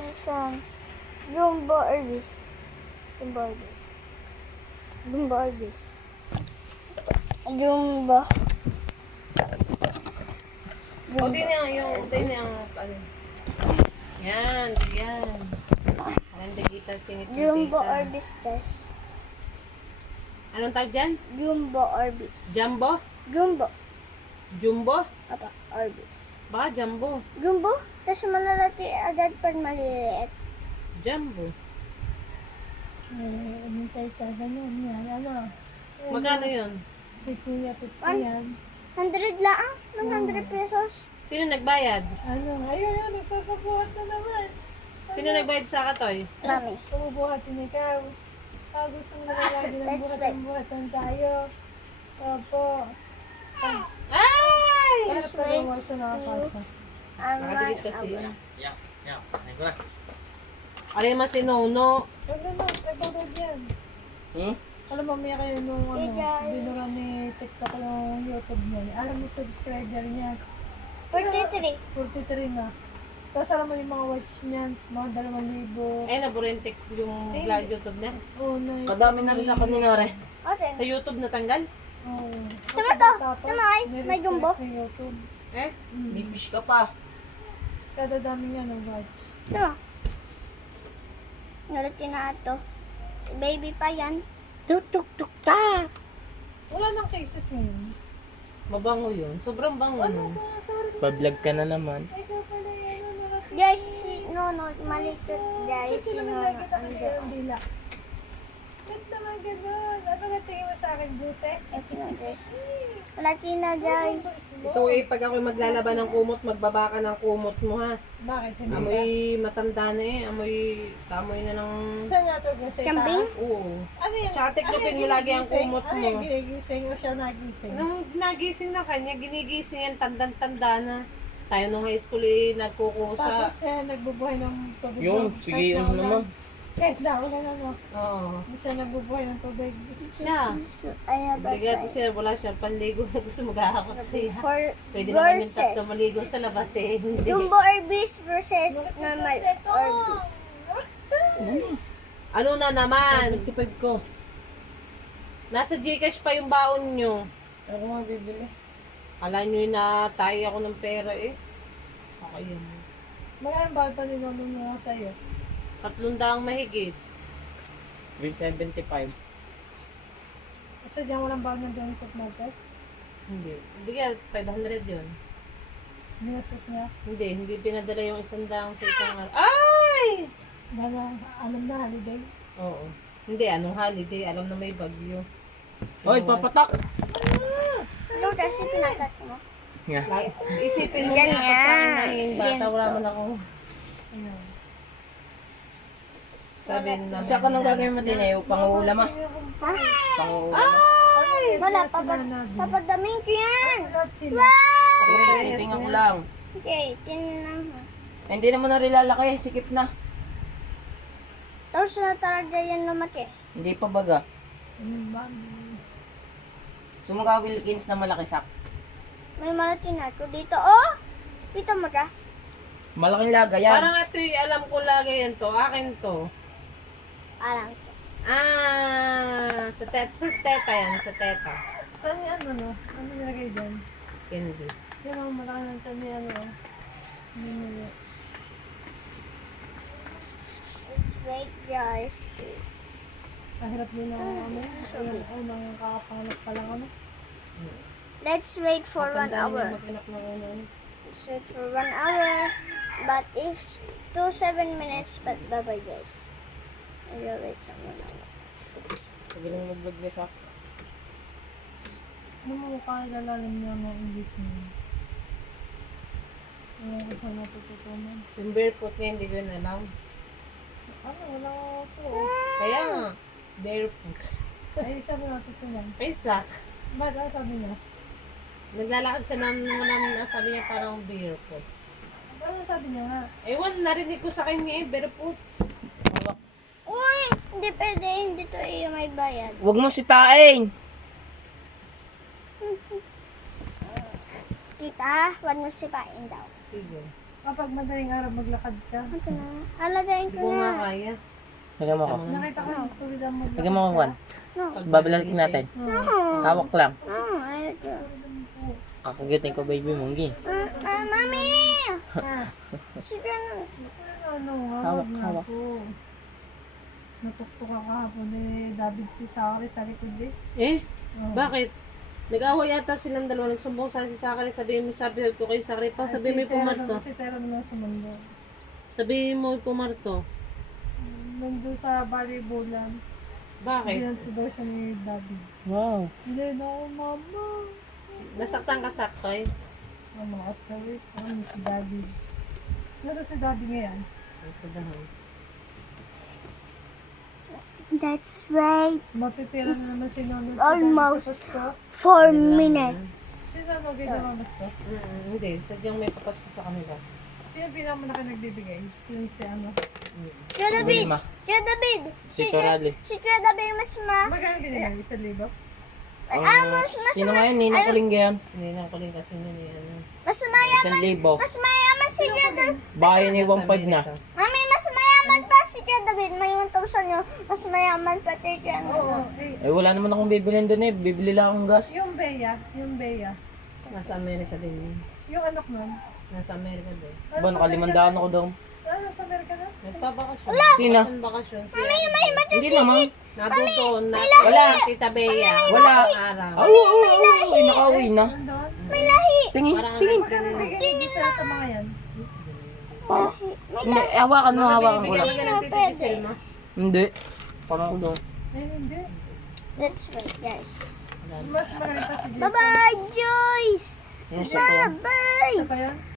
1,000. Jumbo Orbis. Jumbo Orbis. Jumbo Orbis. Jumbo. O, din yung, ano. Yan, yan. Parang digital singit ng Jumbo data. Orbis test. Anong tawag dyan? Jumbo Orbis. Jumbo? Jumbo. Jumbo? Apa, Orbis. Baka jumbo. Jumbo? Tapos malalaki agad pag maliliit. Jumbo. Anong tayo ka? Ganyan yan. Ano? Magkano yun? Si Kuya Pipi An- yan. 100 lang. 100 pesos. Sino nagbayad? Ano? Ayun, nagpapabuhat na naman. Sino nagbayad sa katoy? Mami. Pabubuhatin ikaw. Gusto mo na lagi ng Let's buhatan tayo. Opo. Ay! Para pag-awal sa nakapasa. Nakadigit kasi Amay. yun. Yeah. Ano ba? Ano naman si Nono? Huwag naman, nagpapag yan. Hmm? Alam mo, mamaya kayo nung Hey, guys. binura ni TikTok yung YouTube niya. Alam mo, subscriber niya. 43. 43 na. Tapos alam mo yung mga watch niyan, mga 2,000. Eh, naburentik yung vlog YouTube na. Oo, na. Kadami na rin sa kanina rin. Okay. Sa YouTube natanggal? Oo. Tama to. Tama ay. May jumbo. May YouTube. Eh? Nipish ka pa. Kada dami nga ng watch. Ito. Nalati na ito. Baby pa yan. Tuk-tuk-tuk ta! Wala nang cases ngayon. Mabango yun. Sobrang bango Ano nun. ba? Sorry. Pa-vlog ka na naman. Ikaw pala yan. Guys, si Nono. Malikot. Guys, Kasi si naman Nono. lagi na kasi Ando. ang dila. Ba't naman ganun? Ano ka tingin mo sa akin, Bute? Ito na guys. Malati na guys. Ito eh, pag ako'y maglalaban ng kumot, magbaba ka ng kumot mo ha. Bakit? Hindi ba? Amoy matanda na eh. Amoy na ng... Saan nato kasi Kambing? taas? Oo. Ano yan? Tsaka tigupin mo lagi ang kumot Ano mo. yung ginigising o siya nagising? Nung nagising na kanya, ginigising yan, tandang-tanda na. Tayo nung high school eh, nagkukusa. Tapos nagbubuhay ng tubig. Yung, Kahit sige, na ano ulan. naman. Kahit na ulan ano. Oo. Hindi siya nagbubuhay ng tubig. Siya. I have a Bigla siya, wala siyang panligo. Gusto maghahakot siya. For Pwede naman yung versus tatlo maligo sa labas eh. Hindi. Jumbo Orbis versus normal Orbis. Ano na naman? 55 ko. Nasa Gcash pa yung baon nyo. Ako nga bibili. Kala nyo na tayo ako ng pera eh. Okay yun. Maraming bakit pa ninunong nga sa'yo? 300 mahigit. 375. Isa dyan walang bakit ng Jonas of Maltas? Hindi. Bigyan, 500 yun. Minasos niya. Hindi pinadala yung 100 sa isang araw. Ay! Baka alam na holiday. Oo. Hindi, anong holiday? Alam na may bagyo. Hoy, papatak! Ano kasi pinatat mo? Nga. Isipin mo Ganyan. nga, pag sa akin nanging bata, Ganito. wala man ako. Sabi naman. Kasi ako nang gagawin mo din eh, panguulam ah. Ha? Panguulam. Wala, papadaming ko yan. Lahat sila. Okay, titingnan ko lang. Okay, tinan mo. Hindi naman na rin lalaki, sikip na. Tapos na talaga yan lumaki. Hindi pa baga. Sumuga Wilkins na malaki sak. May malaki na ako dito. Oh! Dito mo ka. Malaking laga yan. Parang ito alam ko lagi yan to. Akin to. Alam ko. Sa teta yan. Sa teta. Saan yan ano? Ano nilagay dyan? Hindi. Yan ang malaki ng tani ano. Ano. Let's wait guys. Kahirap din ang ano. Ang kakapanganak pa lang ano. Let's wait for 1 Matanda hour. na mag-anak ng unan. Let's wait for 1 hour. But if 7 minutes, but bye-bye guys. I will wait some 1 hour. Sige lang mag-vlog na sak. Ano mo mukha lalalim niya ng English niya? Ano ko sa natututunan? Yung barefoot niya, hindi ko yun alam. Ano? Wala ko so. Kaya nga, barefoot. Ay, isa mo natutunan. Ay, sak. Ba't ano sabi niya? Naglalakad siya ng sabi niya parang barefoot. Ano sabi niya nga? Ewan, narinig ko sa kanya eh, barefoot. Uy! Hindi pwede. Hindi to may bayad. Huwag mo sipain! Tita, wag mo sipain daw. Sige. Kapag madaling araw maglakad ka. Ito na. Alagayin Hindi ko ko nga na. kaya. Lagyan mo ako. Nakita ko yung tuwid ang maglakad Lagyan mo ako, Juan. No. Tapos babalalikin natin. No. Hawak lang. No, ayoko. Kakagitin ko baby monggi. Mami! Sige na. Ano, Hawak, hawag nga hawak. po. Natuktok ang kahapon ni David si Sakari sa likod eh. Eh, Oh. bakit? Nag-away yata silang dalawa. Nagsumbong sa si Sakari. Sabihin mo, sabi ko kay Sakari pa. Sabihin mo pumarto. Si Tera naman sumundo. Sabihin mo pumarto. Nandun sa volleyballan. Bakit? Ginanto daw siya ni David. Wow. Hindi na ako, mama. Nasaktan ka saktoy. Ang mga askawit. Ano si David. Nasa si David ngayon? Sa dahon. That's right. Mapipira na naman si Nono Almost. sa Pasko. 4 minutes. Sino ano ganda mga Pasko? Hindi, sadyang may papasko sa kanila. Sino pinakamalaki nagbibigay? Sino si ano? Kuya David! Wilma. Kuya David! Si Torali. Si Kuya David mas Magkano binigay? 1,000? Sino nga yun? Ninang Kuling yan. Sininang ko rin kasi nila ano. mas mayaman. 1,000. Mas mayaman si Kuya David. Bahay ni 1.5 na. Mami, mas mayaman pa si Kuya David. May 1,000 yun. Mas mayaman pa si Kuya Oo. David. Eh, Eh wala naman akong bibilin doon eh. Bibili lang akong gas. yung Bea. Nasa Amerika din yun. Yung anak nun. Nasa Amerika din. Ba, nakalimandaan ako doon. Nasa Amerika na? Nagpabakasyon. Sino? Saan bakasyon? Hindi naman. Nadudoon na Wala. Tita Bea. Wala. Araw. Oo, oo, oo. Ay, nakauwi na. Nandun? Tingin, Parang tingin. Magkano bigay ni Giselle sa mga yan? Hindi, hawakan mo, hawakan ko Bigyan lang. mo ng Tita Giselle mo. Hindi. Parang ko doon. Eh, hindi. Let's wait, guys. Mas magaling pa si Giselle. Bye-bye, Joyce! Yung sa to. Bye-bye! Isa pa yan?